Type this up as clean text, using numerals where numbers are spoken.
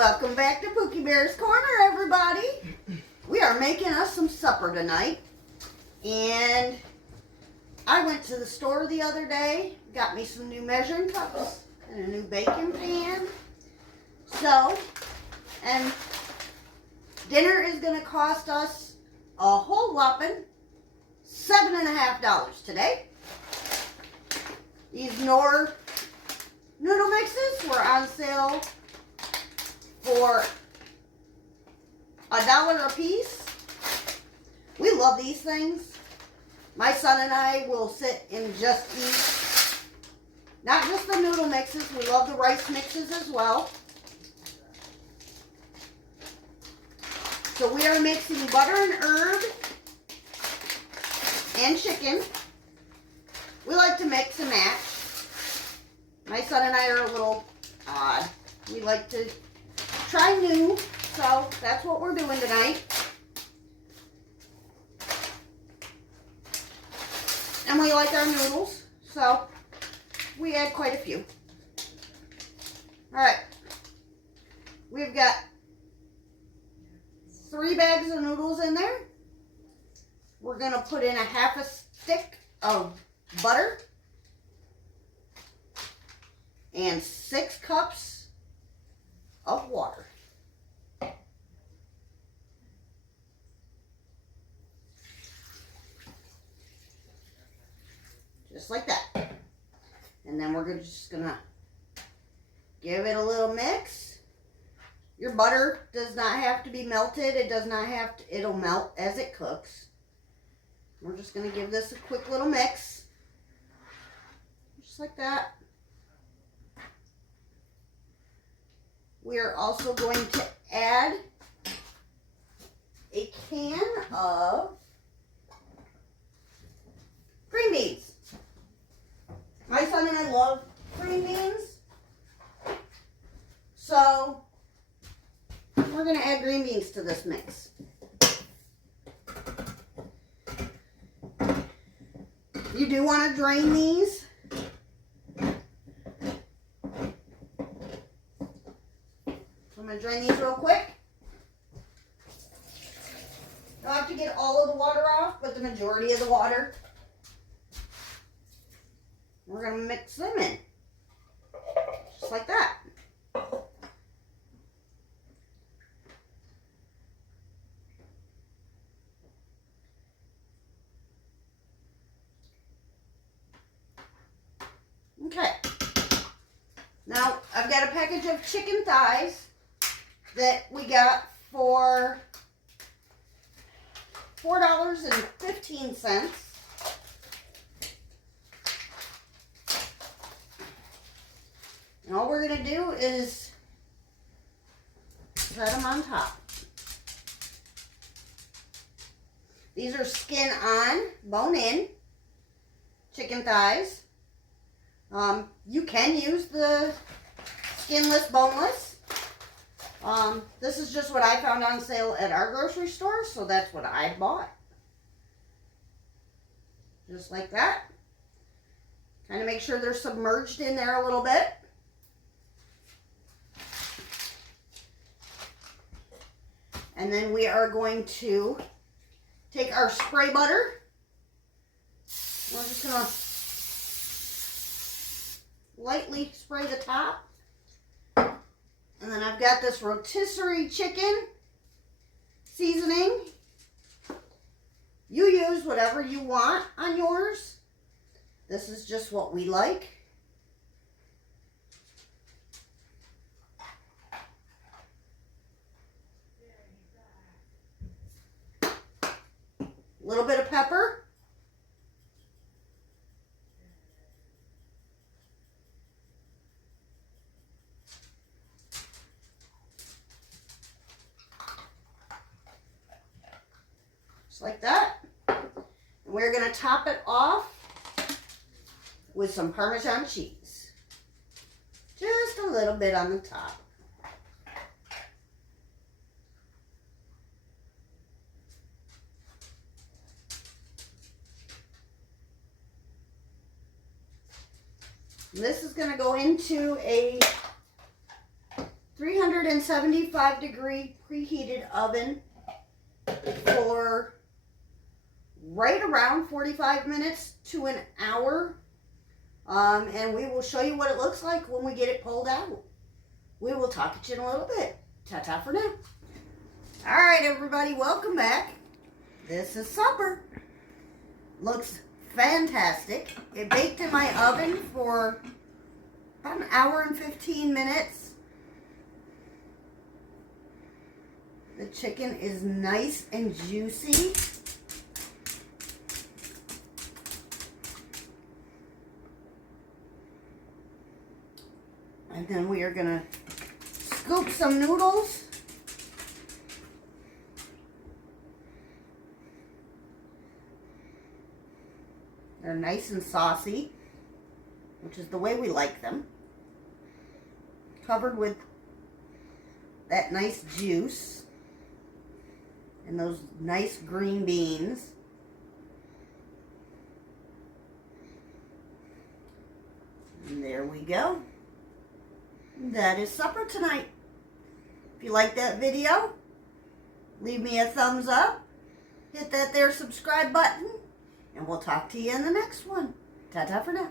Welcome back to Pookie Bear's Corner, everybody. We are making us some supper tonight. And I went to the store the other day, got me some new measuring cups and a new baking pan. And dinner is going to cost us a whole whopping $7.50 today. These Knorr noodle mixes were on sale for $1 a piece. We love these things. My son and I will sit and just eat not just the noodle mixes, we love the rice mixes as well. So we are mixing butter and herb and chicken. We like to mix and match. My son and I are a little odd. We like to try new, so that's what we're doing tonight. And we like our noodles, so we add quite a few. Alright, we've got 3 bags of noodles in there. We're going to put in a half a stick of butter and 6 cups of water. Just like that. And then we're just gonna give it a little mix. Your butter does not have to be melted. It does not have to, it'll melt as it cooks. We're just gonna give this a quick little mix. Just like that. We are also going to add a can of green beans. My son and I love green beans, so we're going to add green beans to this mix. You do want to drain these. I'm going to drain these real quick. You'll have to get all of the water off, but the majority of the water. We're going to mix them in. Just like that. Okay. Now, I've got a package of chicken thighs that we got for $4.15. And all we're going to do is set them on top. These are skin on, bone in chicken thighs. You can use the skinless, boneless. This is just what I found on sale at our grocery store, so that's what I bought. Just like that. Kind of make sure they're submerged in there a little bit. And then we are going to take our spray butter. We're just going to lightly spray the top. And then I've got this rotisserie chicken seasoning. You use whatever you want on yours. This is just what we like. A little bit of pepper. Like that. And we're going to top it off with some Parmesan cheese. Just a little bit on the top. This is going to go into a 375 degree preheated oven for right around 45 minutes to an hour. And we will show you what it looks like when we get it pulled out. We will talk at you in a little bit. Ta-ta for now. All right, everybody, welcome back. This is supper. Looks fantastic. It baked in my oven for about an hour and 15 minutes. The chicken is nice and juicy. And then we are gonna scoop some noodles. They're nice and saucy, which is the way we like them. Covered with that nice juice and those nice green beans. And there we go. That is supper tonight. If you like that video, leave me a thumbs up. Hit that there subscribe button. And we'll talk to you in the next one. Ta-ta for now.